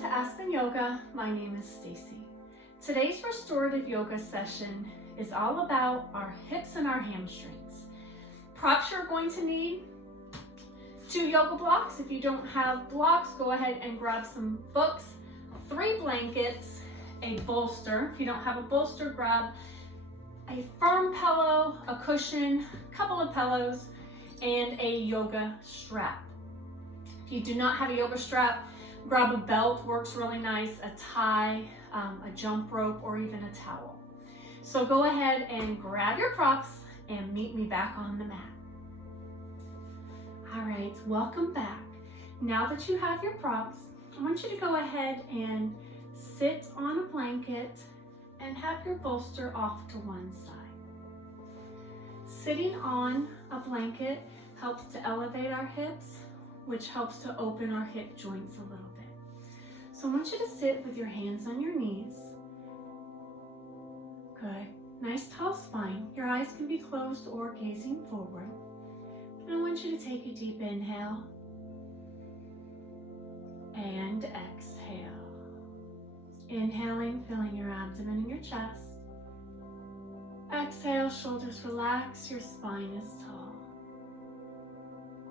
to Aspen Yoga. My name is Stacie. Today's restorative yoga session is all about our hips and our hamstrings. Props you're going to need: 2 yoga blocks. If you don't have blocks, go ahead and grab some books, 3 blankets, a bolster. If you don't have a bolster, grab a firm pillow, a cushion, a couple of pillows, and a yoga strap. If you do not have a yoga strap, grab a belt, works really nice, a tie, a jump rope, or even a towel. So go ahead and grab your props and meet me back on the mat. All right, welcome back. Now that you have your props, I want you to go ahead and sit on a blanket and have your bolster off to one side. Sitting on a blanket helps to elevate our hips, which helps to open our hip joints a little bit. So I want you to sit with your hands on your knees. Good. Nice tall spine. Your eyes can be closed or gazing forward. And I want you to take a deep inhale and exhale. Inhaling, filling your abdomen and your chest. Exhale, shoulders relax, your spine is tall.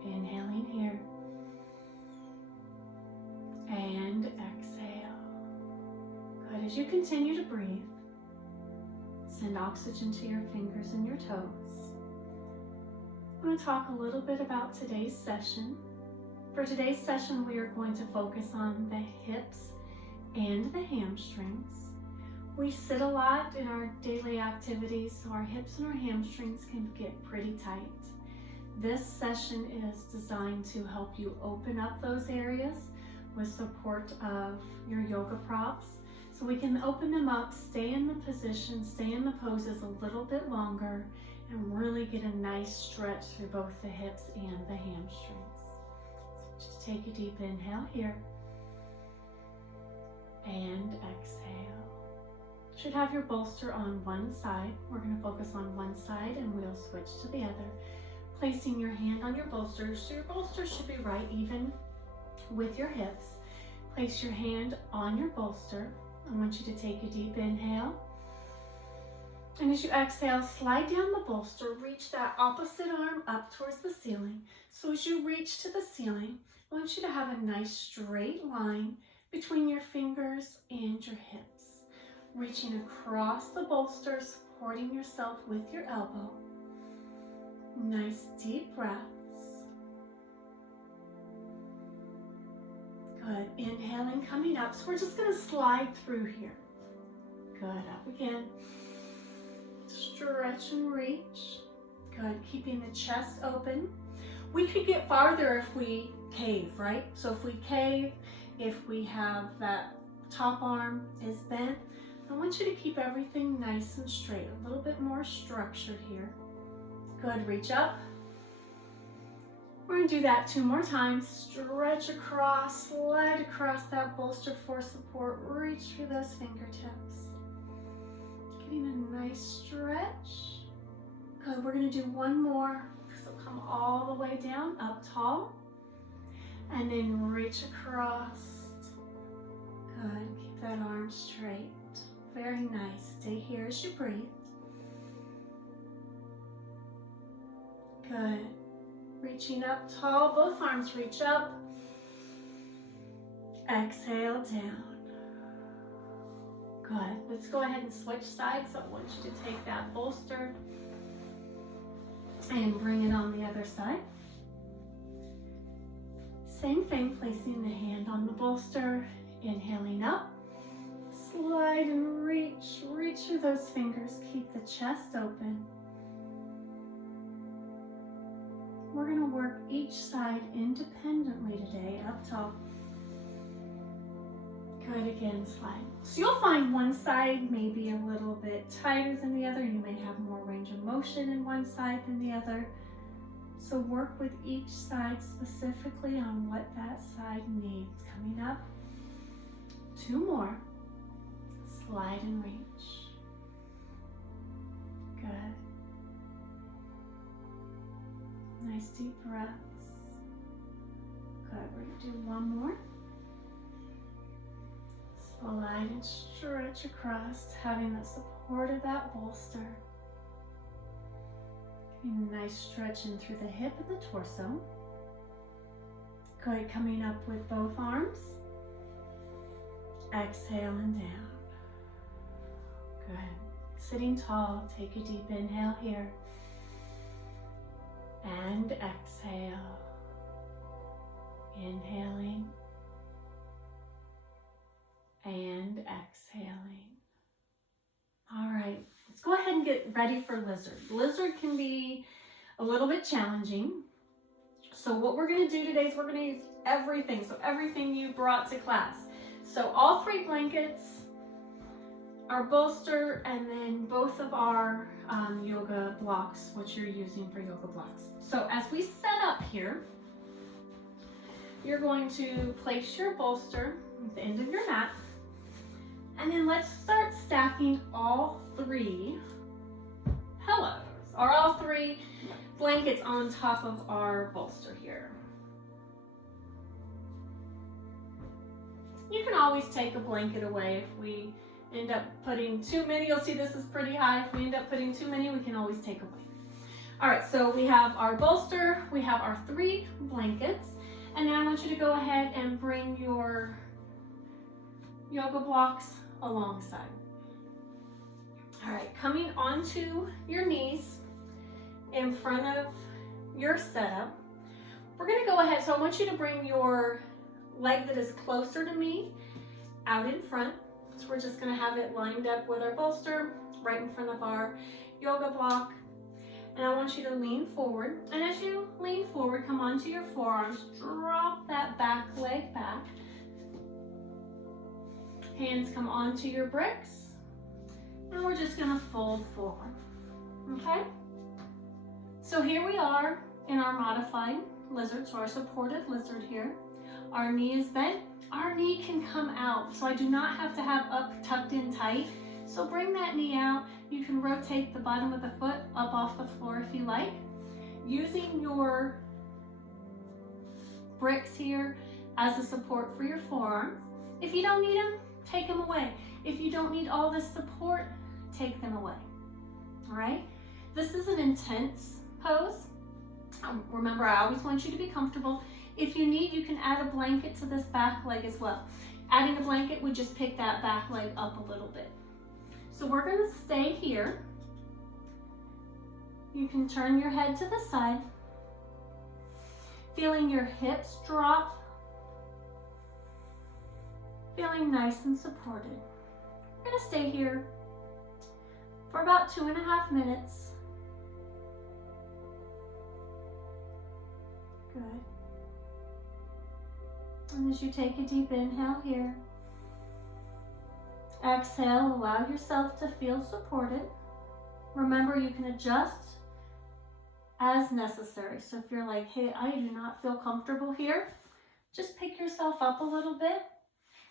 Inhaling here. And exhale. Good. As you continue to breathe, send oxygen to your fingers and your toes. I'm going to talk a little bit about today's session. For today's session, we are going to focus on the hips and the hamstrings. We sit a lot in our daily activities, so our hips and our hamstrings can get pretty tight. This session is designed to help you open up those areas with support of your yoga props. So we can open them up, stay in the position, stay in the poses a little bit longer, and really get a nice stretch through both the hips and the hamstrings. So just take a deep inhale here. And exhale. You should have your bolster on one side. We're going to focus on one side and we'll switch to the other. Placing your hand on your bolster, so your bolster should be right even with your hips. Place your hand on your bolster. I want you to take a deep inhale. And as you exhale, slide down the bolster, reach that opposite arm up towards the ceiling. So as you reach to the ceiling, I want you to have a nice straight line between your fingers and your hips. Reaching across the bolster, supporting yourself with your elbow. Nice deep breaths. Good. Inhaling, coming up. So we're just going to slide through here. Good. Up again. Stretch and reach. Good. Keeping the chest open. We could get farther if we cave, right? So if we cave, if we have that top arm is bent, I want you to keep everything nice and straight. A little bit more structured here. Good. Reach up. We're going to do that 2 more times. Stretch across, slide across that bolster for support. Reach for those fingertips. Getting a nice stretch. Good. We're going to do 1 more. So come all the way down, up tall. And then reach across. Good. Keep that arm straight. Very nice. Stay here as you breathe. Good. Reaching up tall, both arms reach up. Exhale down. Good. Let's go ahead and switch sides. So I want you to take that bolster and bring it on the other side. Same thing, placing the hand on the bolster, inhaling up. Slide and reach through those fingers. Keep the chest open. We're going to work each side independently today, up top. Good, again, slide. So you'll find one side maybe a little bit tighter than the other. You may have more range of motion in one side than the other. So work with each side specifically on what that side needs. Coming up, 2 more. Slide and reach. Good. Nice deep breaths. Good. We're going to do 1 more. Slide and stretch across, having the support of that bolster. Getting a nice stretch in through the hip and the torso. Good, coming up with both arms. Exhale and down. Good. Sitting tall, take a deep inhale here. And exhale. Inhaling. And exhaling. All right, let's go ahead and get ready for lizard. Lizard can be a little bit challenging. So what we're going to do today is we're going to use everything. So everything you brought to class. So all 3 blankets, our bolster, and then both of our yoga blocks, which you're using for yoga blocks. So as we set up here, you're going to place your bolster at the end of your mat. And then let's start stacking all 3 pillows, or all 3 blankets on top of our bolster here. You can always take a blanket away if we end up putting too many. You'll see this is pretty high. If we end up putting too many, we can always take away. All right, so we have our bolster, we have our 3 blankets, and now I want you to go ahead and bring your yoga blocks alongside. All right, coming onto your knees in front of your setup, we're gonna go ahead, so I want you to bring your leg that is closer to me out in front. So we're just gonna have it lined up with our bolster right in front of our yoga block. And I want you to lean forward. And as you lean forward, come onto your forearms, drop that back leg back. Hands come onto your bricks. And we're just gonna fold forward, okay? So here we are in our modified lizard, so our supported lizard here. Our knee is bent. Our knee can come out, so I do not have to have up tucked in tight. So bring that knee out. You can rotate the bottom of the foot up off the floor if you like. Using your bricks here as a support for your forearms. If you don't need them, take them away. If you don't need all this support, take them away. All right? This is an intense pose. Remember, I always want you to be comfortable. If you need, you can add a blanket to this back leg as well. Adding a blanket would just pick that back leg up a little bit. So we're gonna stay here. You can turn your head to the side. Feeling your hips drop. Feeling nice and supported. We're gonna stay here for about 2.5 minutes. Good. And as you take a deep inhale here, exhale, allow yourself to feel supported. Remember, you can adjust as necessary. So if you're like, hey, I do not feel comfortable here, just pick yourself up a little bit.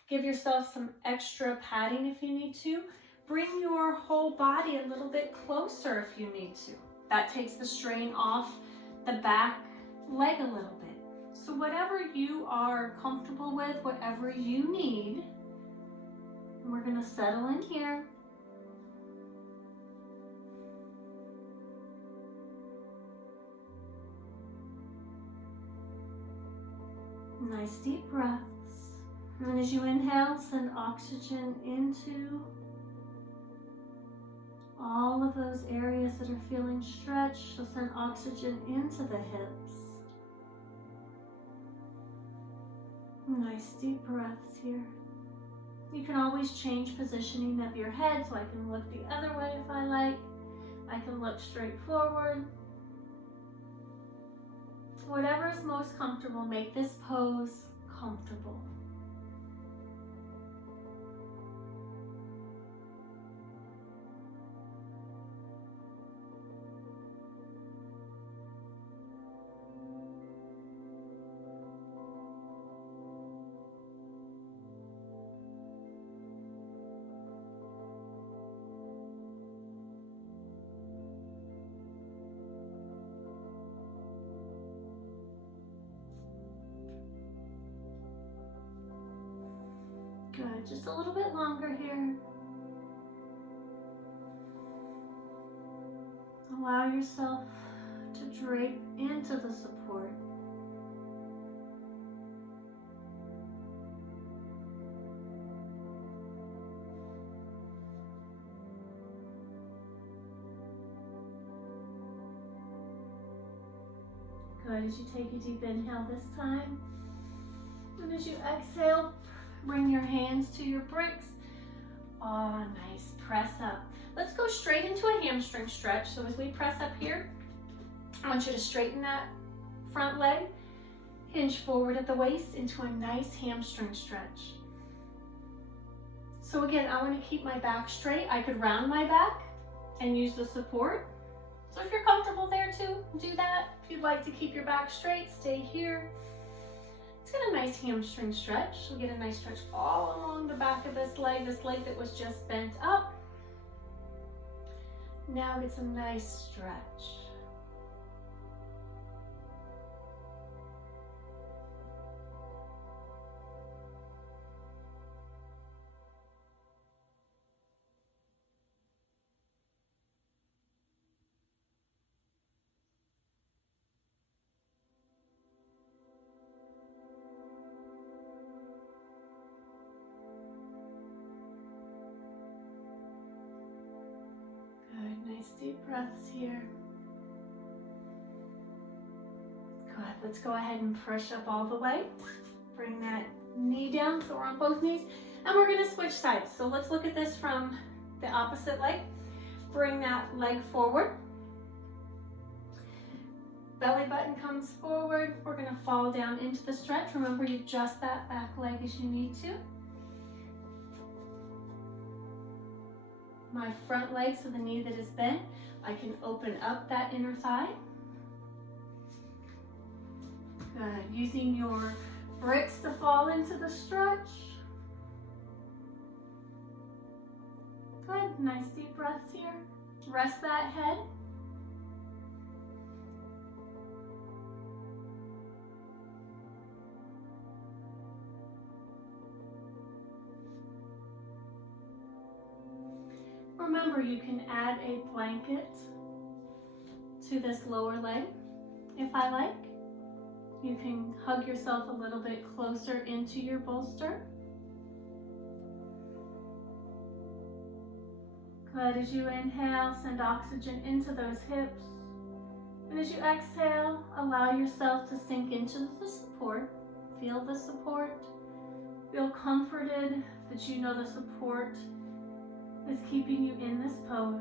Give yourself some extra padding if you need to. Bring your whole body a little bit closer if you need to. That takes the strain off the back leg a little bit. So whatever you are comfortable with, whatever you need, we're gonna settle in here. Nice deep breaths. And as you inhale, send oxygen into all of those areas that are feeling stretched. So send oxygen into the hips. Nice deep breaths here. You can always change positioning of your head, so I can look the other way if I like. I can look straight forward. Whatever is most comfortable, make this pose comfortable. Good, just a little bit longer here. Allow yourself to drape into the support. Good, as you take a deep inhale this time. And as you exhale, bring your hands to your bricks. Oh, nice, press up. Let's go straight into a hamstring stretch. So as we press up here, I want you to straighten that front leg, hinge forward at the waist into a nice hamstring stretch. So again, I want to keep my back straight. I could round my back and use the support. So if you're comfortable there too, do that. If you'd like to keep your back straight, stay here. Let's get a nice hamstring stretch. We'll get a nice stretch all along the back of this leg that was just bent up. Now it's a nice stretch. Nice deep breaths here. Good. Let's go ahead and push up all the way. Bring that knee down so we're on both knees. And we're going to switch sides. So let's look at this from the opposite leg. Bring that leg forward. Belly button comes forward. We're going to fall down into the stretch. Remember, you adjust that back leg as you need to. My front leg, so the knee that is bent, I can open up that inner thigh. Good. Using your bricks to fall into the stretch. Good. Nice deep breaths here. Rest that head. Remember, you can add a blanket to this lower leg if I like. You can hug yourself a little bit closer into your bolster. Good. As you inhale, send oxygen into those hips. And as you exhale, allow yourself to sink into the support. Feel the support. Feel comforted that you know the support is keeping you in this pose.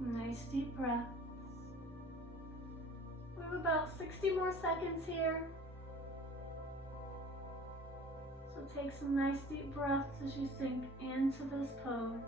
Nice deep breaths. We have about 60 more seconds here. So take some nice deep breaths as you sink into this pose.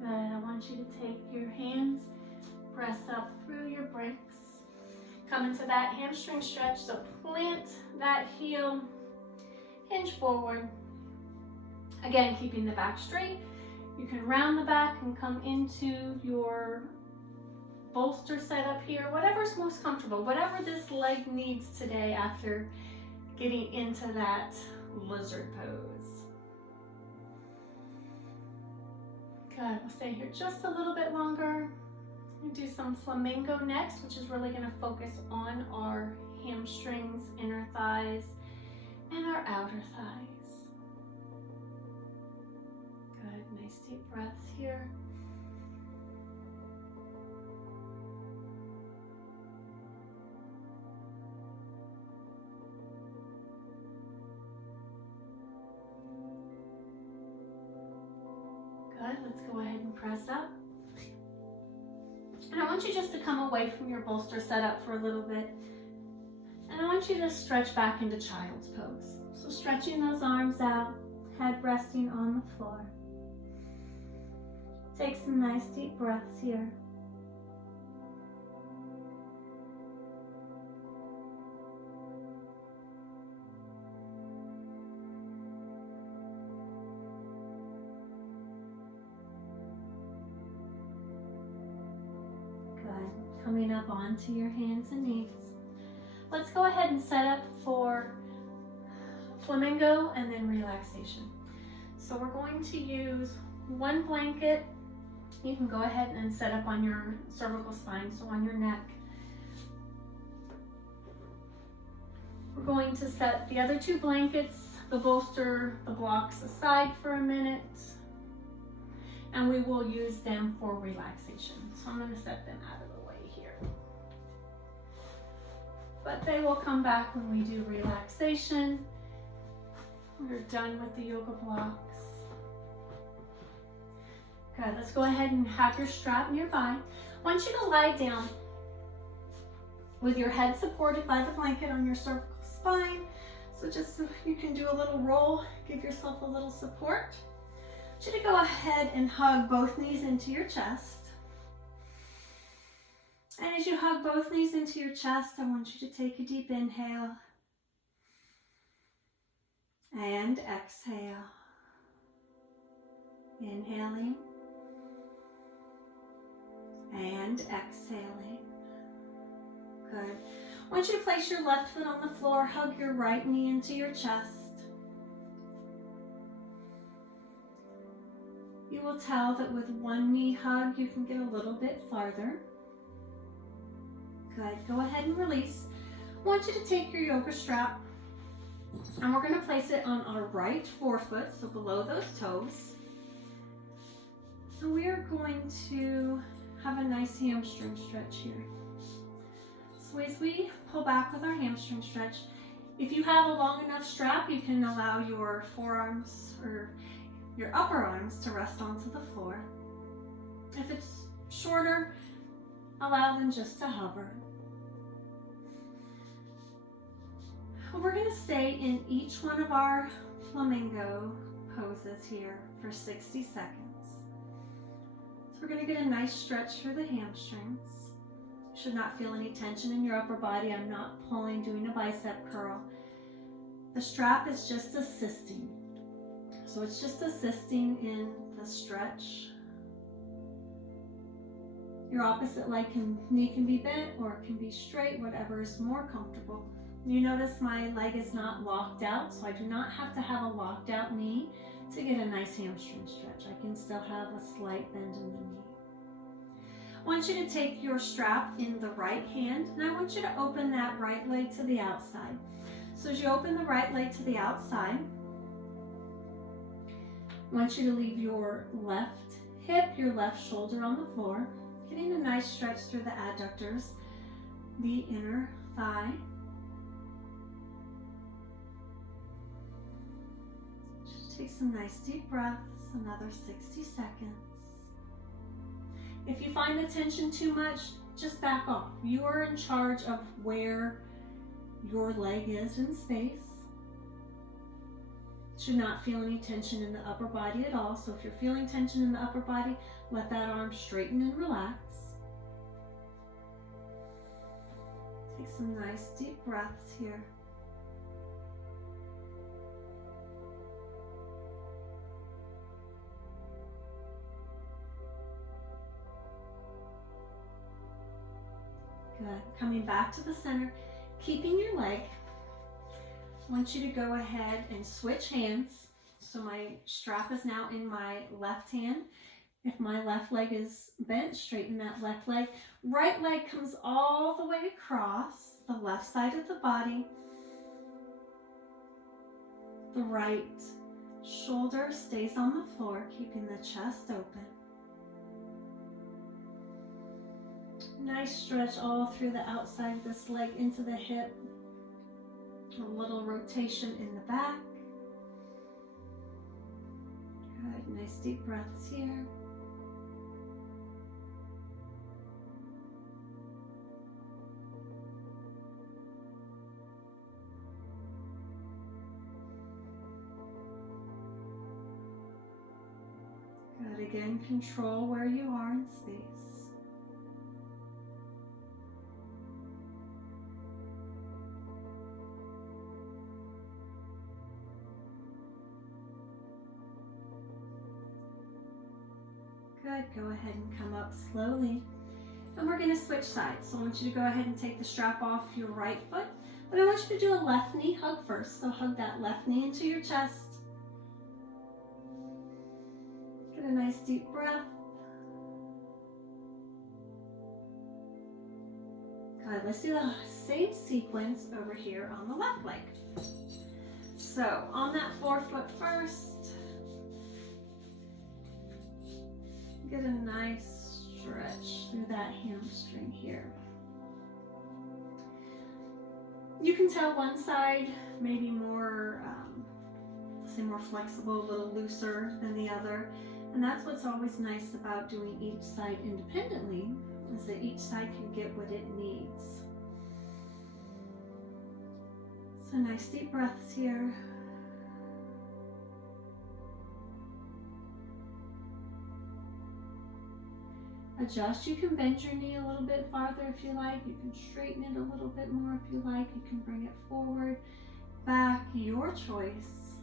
Good. I want you to take your hands, press up through your bricks, come into that hamstring stretch. So plant that heel, hinge forward. Again, keeping the back straight. You can round the back and come into your bolster setup here, whatever's most comfortable, whatever this leg needs today after getting into that lizard pose. Good, we'll stay here just a little bit longer. We'll do some flamingo next, which is really gonna focus on our hamstrings, inner thighs, and our outer thighs. Good, nice deep breaths here. Good, let's go ahead and press up. And I want you just to come away from your bolster setup for a little bit. And I want you to stretch back into child's pose. So stretching those arms out, head resting on the floor. Take some nice deep breaths here. Good. Coming up onto your hands and knees. Let's go ahead and set up for flamingo and then relaxation. So we're going to use one blanket. You can go ahead and set up on your cervical spine, so on your neck. We're going to set the other two blankets, the bolster, the blocks aside for a minute, and we will use them for relaxation. So I'm going to set them out of the way here. But they will come back when we do relaxation. We're done with the yoga blocks. Good, let's go ahead and have your strap nearby. I want you to lie down with your head supported by the blanket on your cervical spine. So just so you can do a little roll, give yourself a little support. I want you to go ahead and hug both knees into your chest. And as you hug both knees into your chest, I want you to take a deep inhale and exhale. Inhaling and exhaling. Good. I want you to place your left foot on the floor, hug your right knee into your chest. You will tell that with one knee hug, you can get a little bit farther. Good. Go ahead and release. I want you to take your yoga strap and we're going to place it on our right forefoot, so below those toes. And we are going to have a nice hamstring stretch here. So as we pull back with our hamstring stretch, if you have a long enough strap, you can allow your forearms or your upper arms to rest onto the floor. If it's shorter, allow them just to hover. We're going to stay in each one of our flamingo poses here for 60 seconds. So we're going to get a nice stretch through the hamstrings. You should not feel any tension in your upper body. I'm not pulling, doing a bicep curl. The strap is just assisting. So it's just assisting in the stretch. Your opposite knee can be bent or it can be straight, whatever is more comfortable. You notice my leg is not locked out, so I do not have to have a locked out knee to get a nice hamstring stretch. I can still have a slight bend in the knee. I want you to take your strap in the right hand, and I want you to open that right leg to the outside. So as you open the right leg to the outside, I want you to leave your left hip, your left shoulder on the floor, getting a nice stretch through the adductors, the inner thigh. Just take some nice deep breaths, another 60 seconds. If you find the tension too much, just back off. You are in charge of where your leg is in space. Should not feel any tension in the upper body at all. So if you're feeling tension in the upper body, let that arm straighten and relax. Take some nice deep breaths here. Good. Coming back to the center, keeping your leg. I want you to go ahead and switch hands. So my strap is now in my left hand. If my left leg is bent, straighten that left leg. Right leg comes all the way across the left side of the body. The right shoulder stays on the floor, keeping the chest open. Nice stretch all through the outside of this leg into the hip. A little rotation in the back. Good, nice deep breaths here. Good, again, control where you are in space. Good, go ahead and come up slowly. And we're going to switch sides. So I want you to go ahead and take the strap off your right foot. But I want you to do a left knee hug first. So hug that left knee into your chest. Get a nice deep breath. Good, let's do the same sequence over here on the left leg. So on that forefoot first, get a nice stretch through that hamstring here. You can tell one side maybe more, say more flexible, a little looser than the other. And that's what's always nice about doing each side independently, is that each side can get what it needs. So nice deep breaths here. Adjust. You can bend your knee a little bit farther if you like. You can straighten it a little bit more if you like. You can bring it forward, back, your choice.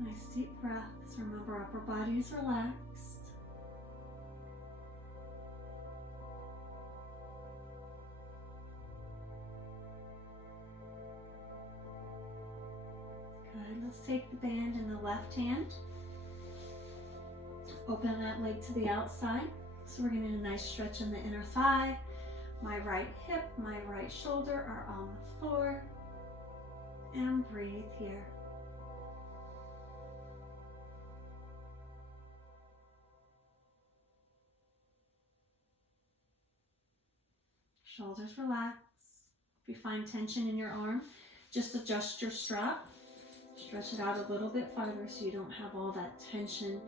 Nice deep breaths. Remember, upper body is relaxed. Good. Let's take the band in the left hand. Open that leg to the outside. So we're getting a nice stretch in the inner thigh. My right hip, my right shoulder are on the floor. And breathe here. Shoulders relax. If you find tension in your arm, just adjust your strap. Stretch it out a little bit farther so you don't have all that tension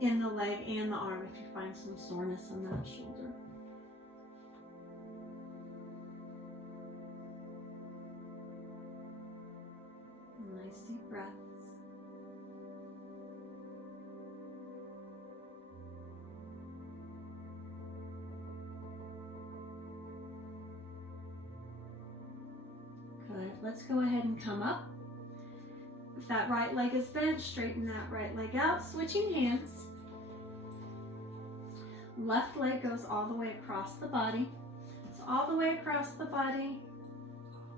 in the leg and the arm if you find some soreness in that shoulder. Nice deep breaths. Good. Let's go ahead and come up. If that right leg is bent, straighten that right leg out. Switching hands. Left leg goes all the way across the body. So all the way across the body,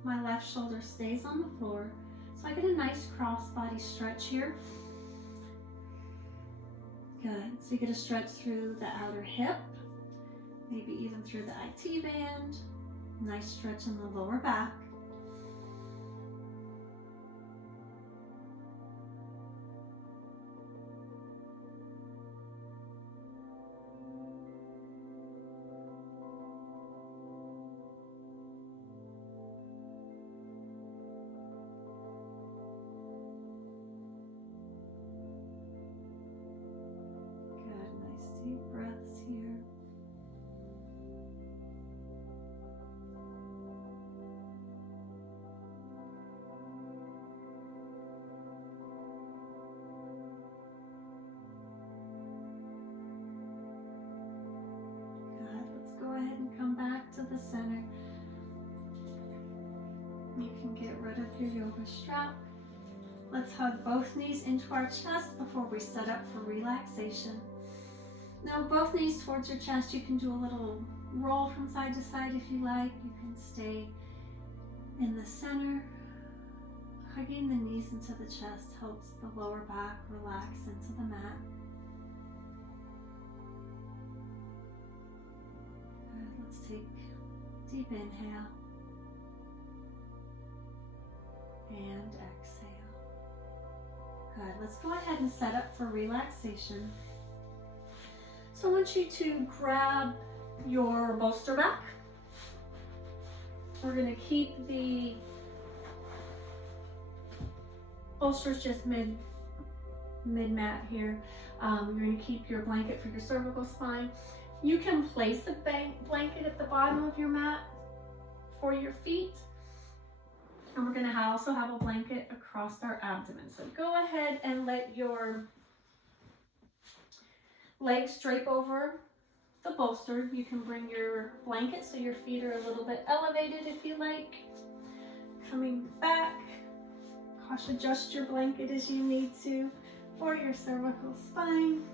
my left shoulder stays on the floor. So I get a nice cross body stretch here. Good. So you get a stretch through the outer hip, maybe even through the IT band. Nice stretch in the lower back. Deep breaths here. Good. Let's go ahead and come back to the center. You can get rid of your yoga strap. Let's hug both knees into our chest before we set up for relaxation. Now both knees towards your chest. You can do a little roll from side to side if you like. You can stay in the center. Hugging the knees into the chest helps the lower back relax into the mat. Good. Let's take a deep inhale and exhale. Good. Let's go ahead and set up for relaxation. So I want you to grab your bolster back. We're going to keep the bolsters just mid-mat here. You're going to keep your blanket for your cervical spine. You can place a blanket at the bottom of your mat for your feet. And we're going to also have a blanket across our abdomen. So go ahead and let your legs drape over the bolster. You can bring your blanket so your feet are a little bit elevated if you like. Coming back. Adjust your blanket as you need to for your cervical spine.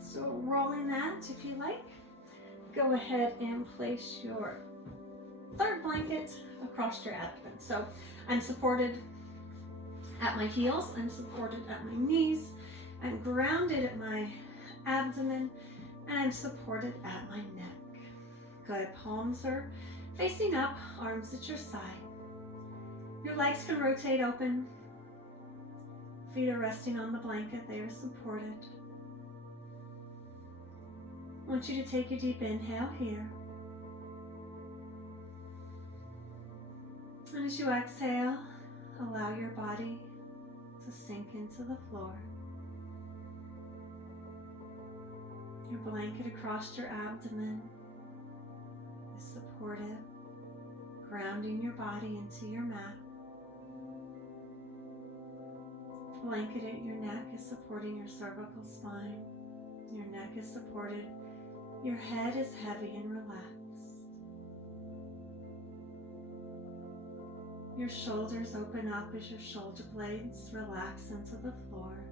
So rolling that if you like. Go ahead and place your third blanket across your abdomen. So I'm supported at my heels, I'm supported at my knees, I'm grounded at my abdomen, and I'm supported at my neck. Good. Palms are facing up, arms at your side. Your legs can rotate open. Feet are resting on the blanket. They are supported. I want you to take a deep inhale here. And as you exhale, allow your body to sink into the floor. Your blanket across your abdomen is supportive, grounding your body into your mat. Blanket at your neck is supporting your cervical spine. Your neck is supported. Your head is heavy and relaxed. Your shoulders open up as your shoulder blades relax into the floor.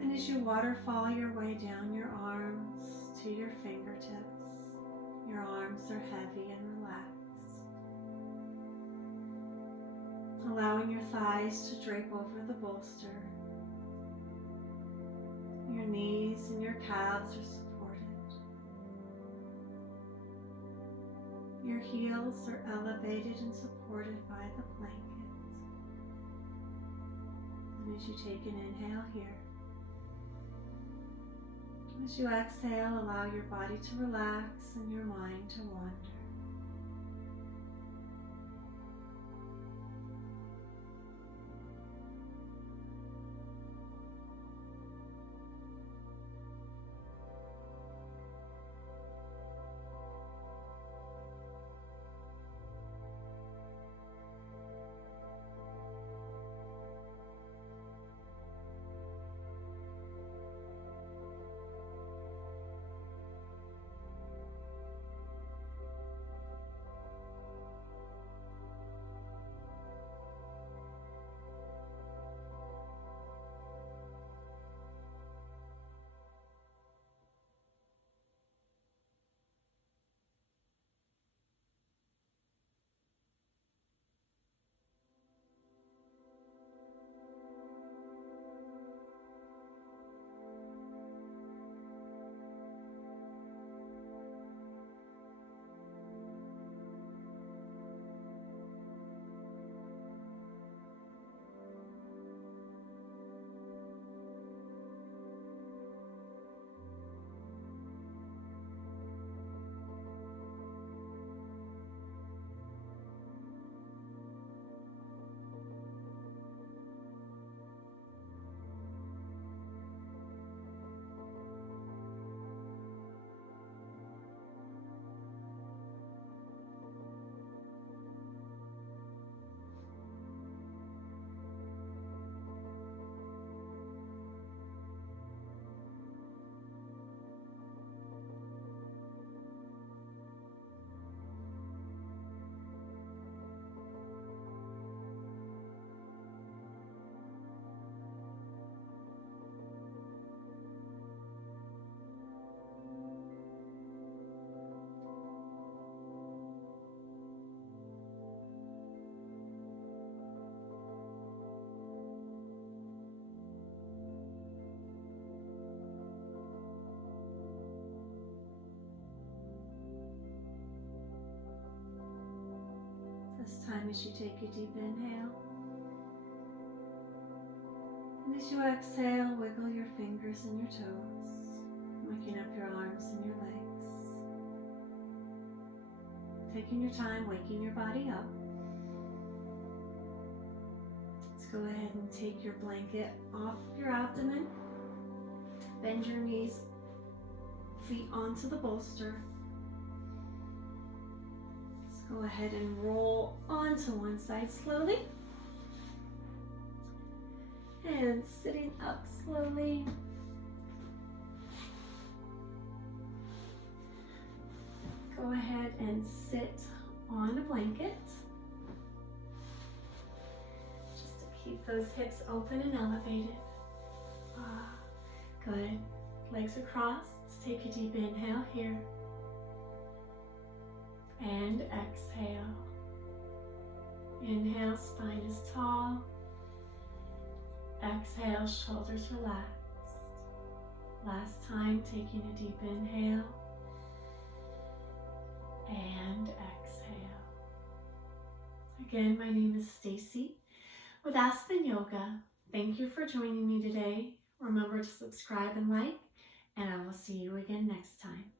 And as you waterfall your way down your arms to your fingertips, your arms are heavy and relaxed. Allowing your thighs to drape over the bolster. Your knees and your calves are supported. Your heels are elevated and supported by the blanket. And as you take an inhale here, as you exhale, allow your body to relax and your mind to wander. this time as you take a deep inhale. And as you exhale, wiggle your fingers and your toes, waking up your arms and your legs. Taking your time, waking your body up. Let's go ahead and take your blanket off your abdomen. Bend your knees, feet onto the bolster. Let's go ahead and roll onto one side slowly. And sitting up slowly. Go ahead and sit on a blanket. Just to keep those hips open and elevated. Good. Legs across. Let's take a deep inhale here. And exhale. Inhale, spine is tall. Exhale, shoulders relaxed. Last time, taking a deep inhale. And exhale. Again, my name is Stacie with Aspen Yoga. Thank you for joining me today. Remember to subscribe and like, and I will see you again next time.